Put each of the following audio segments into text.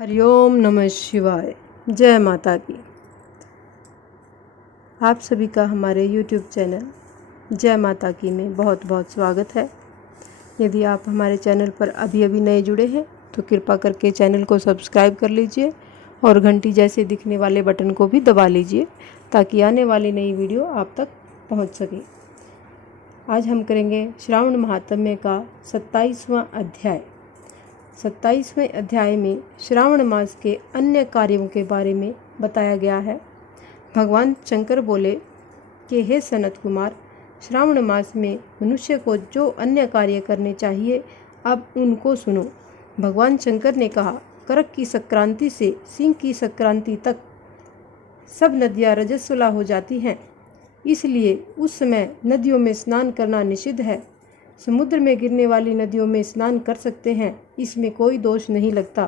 हरिओम नमः शिवाय। जय माता की। आप सभी का हमारे YouTube चैनल जय माता की में बहुत बहुत स्वागत है। यदि आप हमारे चैनल पर अभी नए जुड़े हैं तो कृपा करके चैनल को सब्सक्राइब कर लीजिए और घंटी जैसे दिखने वाले बटन को भी दबा लीजिए ताकि आने वाली नई वीडियो आप तक पहुंच सके। आज हम करेंगे श्रावण महात्म्य का 27वां अध्याय। 27वें अध्याय में श्रावण मास के अन्य कार्यों के बारे में बताया गया है। भगवान शंकर बोले कि हे सनत कुमार, श्रावण मास में मनुष्य को जो अन्य कार्य करने चाहिए अब उनको सुनो। भगवान शंकर ने कहा, करक की संक्रांति से सिंह की संक्रांति तक सब नदियाँ रजस्वला हो जाती हैं, इसलिए उस समय नदियों में स्नान करना निषिद्ध है। समुद्र में गिरने वाली नदियों में स्नान कर सकते हैं, इसमें कोई दोष नहीं लगता।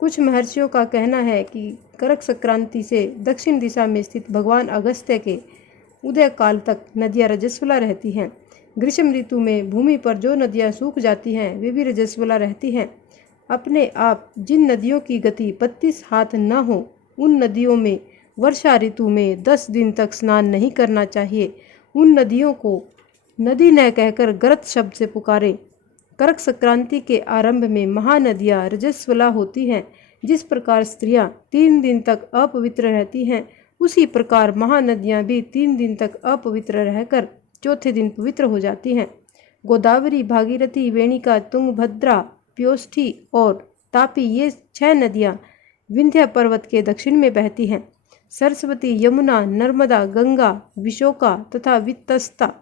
कुछ महर्षियों का कहना है कि करक संक्रांति से दक्षिण दिशा में स्थित भगवान अगस्त्य के उदय काल तक नदियाँ रजस्वला रहती हैं। ग्रीष्म ऋतु में भूमि पर जो नदियाँ सूख जाती हैं वे भी रजस्वला रहती हैं। अपने आप जिन नदियों की गति 32 हाथ न हो उन नदियों में वर्षा ऋतु में 10 दिन तक स्नान नहीं करना चाहिए। उन नदियों को नदी न कहकर गरत शब्द से पुकारे। करक संक्रांति के आरंभ में महानदियाँ रजस्वला होती हैं। जिस प्रकार स्त्रियां 3 दिन तक अपवित्र रहती हैं, उसी प्रकार महानदियाँ भी 3 दिन तक अपवित्र रहकर चौथे दिन पवित्र हो जाती हैं। गोदावरी, भागीरथी, वेणिका, तुंगभद्रा, प्योष्ठी और तापी ये 6 नदियाँ विंध्य पर्वत के दक्षिण में बहती हैं। सरस्वती, यमुना, नर्मदा, गंगा, विशोका तथा वितस्ता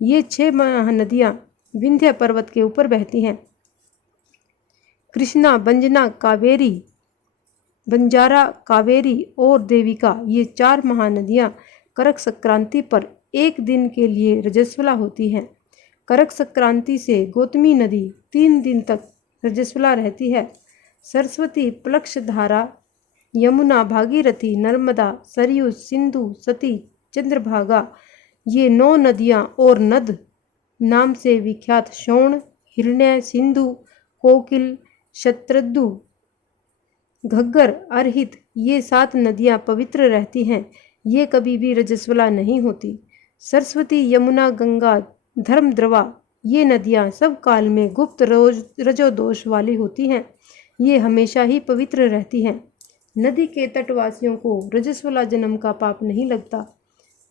ये 6 महानदियाँ विंध्य पर्वत के ऊपर बहती हैं। कृष्णा, बंजना, कावेरी, बंजारा, कावेरी और देविका ये 4 महानदियाँ करक संक्रांति पर एक दिन के लिए रजस्वला होती हैं। करक संक्रांति से गौतमी नदी 3 दिन तक रजस्वला रहती है। सरस्वती, प्लक्षधारा, यमुना, भागीरथी, नर्मदा, सरयू, सिंधु, सती, चंद्रभागा ये 9 नदियाँ और नद नाम से विख्यात शोण, हिरण्य, सिंधु, कोकिल, शतद्रु, घग्गर, अर्हित ये 7 नदियाँ पवित्र रहती हैं। ये कभी भी रजस्वला नहीं होती। सरस्वती, यमुना, गंगा, धर्मद्रवा ये नदियाँ सब काल में गुप्त रजोदोष वाली होती हैं। ये हमेशा ही पवित्र रहती हैं। नदी के तटवासियों को रजस्वला जन्म का पाप नहीं लगता।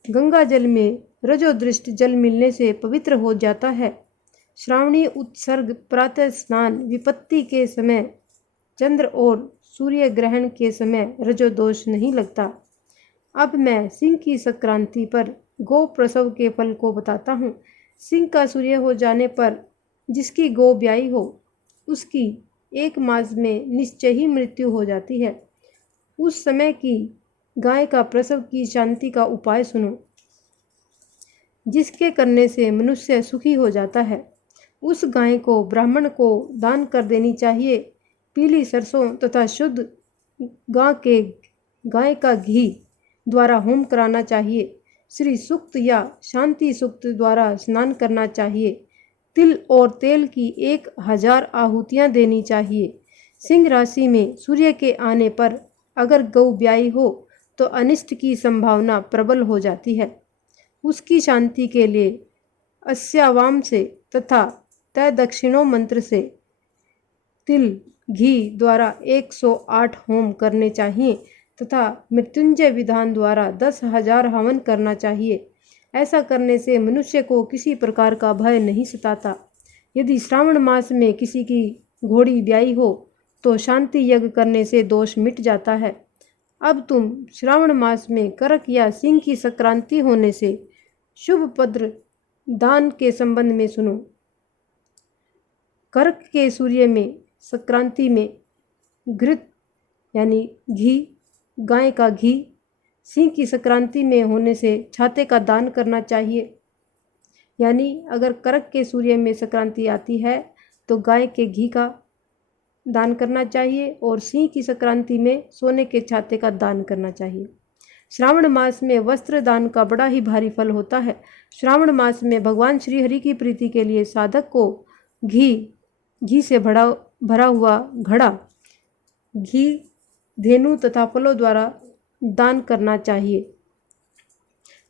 गंगा जल में रजोदृष्ट जल मिलने से पवित्र हो जाता है। श्रावणी उत्सर्ग, प्रातः स्नान, विपत्ति के समय, चंद्र और सूर्य ग्रहण के समय रजोदोष नहीं लगता। अब मैं सिंह की संक्रांति पर गौ प्रसव के फल को बताता हूँ। सिंह का सूर्य हो जाने पर जिसकी गौ ब्याई हो उसकी 1 मास में निश्चय ही मृत्यु हो जाती है। उस समय की गाय का प्रसव की शांति का उपाय सुनो, जिसके करने से मनुष्य सुखी हो जाता है। उस गाय को ब्राह्मण को दान कर देनी चाहिए। पीली सरसों तथा शुद्ध गाय का घी द्वारा होम कराना चाहिए। श्री सूक्त या शांति सूक्त द्वारा स्नान करना चाहिए। तिल और तेल की 1000 आहुतियाँ देनी चाहिए। सिंह राशि में सूर्य के आने पर अगर गौ ब्याई हो तो अनिष्ट की संभावना प्रबल हो जाती है। उसकी शांति के लिए अस्यावाम से तथा तय दक्षिणों मंत्र से तिल घी द्वारा 108 होम करने चाहिए तथा मृत्युंजय विधान द्वारा 10,000 हवन करना चाहिए। ऐसा करने से मनुष्य को किसी प्रकार का भय नहीं सताता। यदि श्रावण मास में किसी की घोड़ी ब्याई हो तो शांति यज्ञ करने से दोष मिट जाता है। अब तुम श्रावण मास में करक या सिंह की संक्रांति होने से शुभ पद्र दान के संबंध में सुनो। करक के सूर्य में संक्रांति में घृत यानी घी, गाय का घी, सिंह की संक्रांति में होने से छाते का दान करना चाहिए। यानी अगर करक के सूर्य में संक्रांति आती है तो गाय के घी का दान करना चाहिए और सिंह की संक्रांति में सोने के छाते का दान करना चाहिए। श्रावण मास में वस्त्र दान का बड़ा ही भारी फल होता है। श्रावण मास में भगवान श्री हरि की प्रीति के लिए साधक को घी से भरा हुआ घड़ा घी, धेनु तथा फलों द्वारा दान करना चाहिए।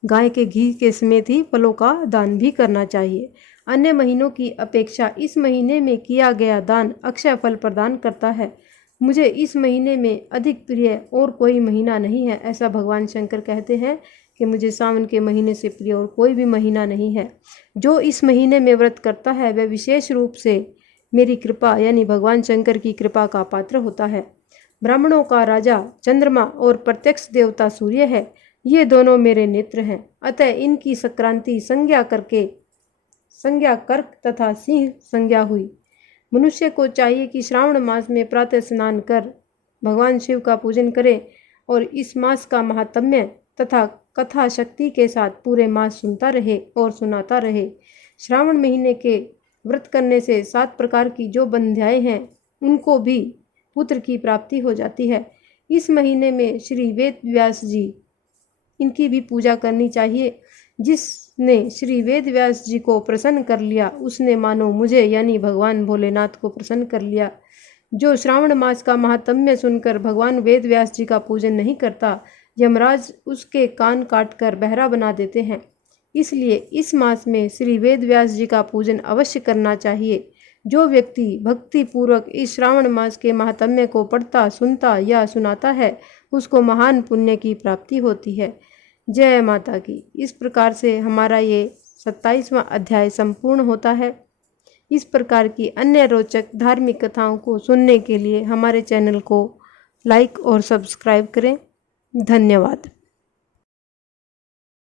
गाय के घी के समेत ही फलों का दान भी करना चाहिए। अन्य महीनों की अपेक्षा इस महीने में किया गया दान अक्षय फल प्रदान करता है। मुझे इस महीने में अधिक प्रिय और कोई महीना नहीं है। ऐसा भगवान शंकर कहते हैं कि मुझे सावन के महीने से प्रिय और कोई भी महीना नहीं है। जो इस महीने में व्रत करता है वह विशेष रूप से मेरी कृपा यानी भगवान शंकर की कृपा का पात्र होता है। ब्राह्मणों का राजा चंद्रमा और प्रत्यक्ष देवता सूर्य है। ये दोनों मेरे नेत्र हैं। अतः इनकी संक्रांति संज्ञा कर्क तथा सिंह संज्ञा हुई। मनुष्य को चाहिए कि श्रावण मास में प्रातः स्नान कर भगवान शिव का पूजन करे और इस मास का महात्म्य तथा कथा शक्ति के साथ पूरे मास सुनता रहे और सुनाता रहे। श्रावण महीने के व्रत करने से 7 प्रकार की जो बंध्याएं हैं उनको भी पुत्र की प्राप्ति हो जाती है। इस महीने में श्री वेद व्यास जी इनकी भी पूजा करनी चाहिए। जिसने श्री वेद व्यास जी को प्रसन्न कर लिया उसने मानो मुझे यानी भगवान भोलेनाथ को प्रसन्न कर लिया। जो श्रावण मास का महात्म्य सुनकर भगवान वेद व्यास जी का पूजन नहीं करता, यमराज उसके कान काटकर बहरा बना देते हैं। इसलिए इस मास में श्री वेद व्यास जी का पूजन अवश्य करना चाहिए। जो व्यक्ति भक्ति पूर्वक इस श्रावण मास के महात्म्य को पढ़ता, सुनता या सुनाता है उसको महान पुण्य की प्राप्ति होती है। जय माता की। इस प्रकार से हमारा ये 27वां अध्याय संपूर्ण होता है। इस प्रकार की अन्य रोचक धार्मिक कथाओं को सुनने के लिए हमारे चैनल को लाइक और सब्सक्राइब करें। धन्यवाद।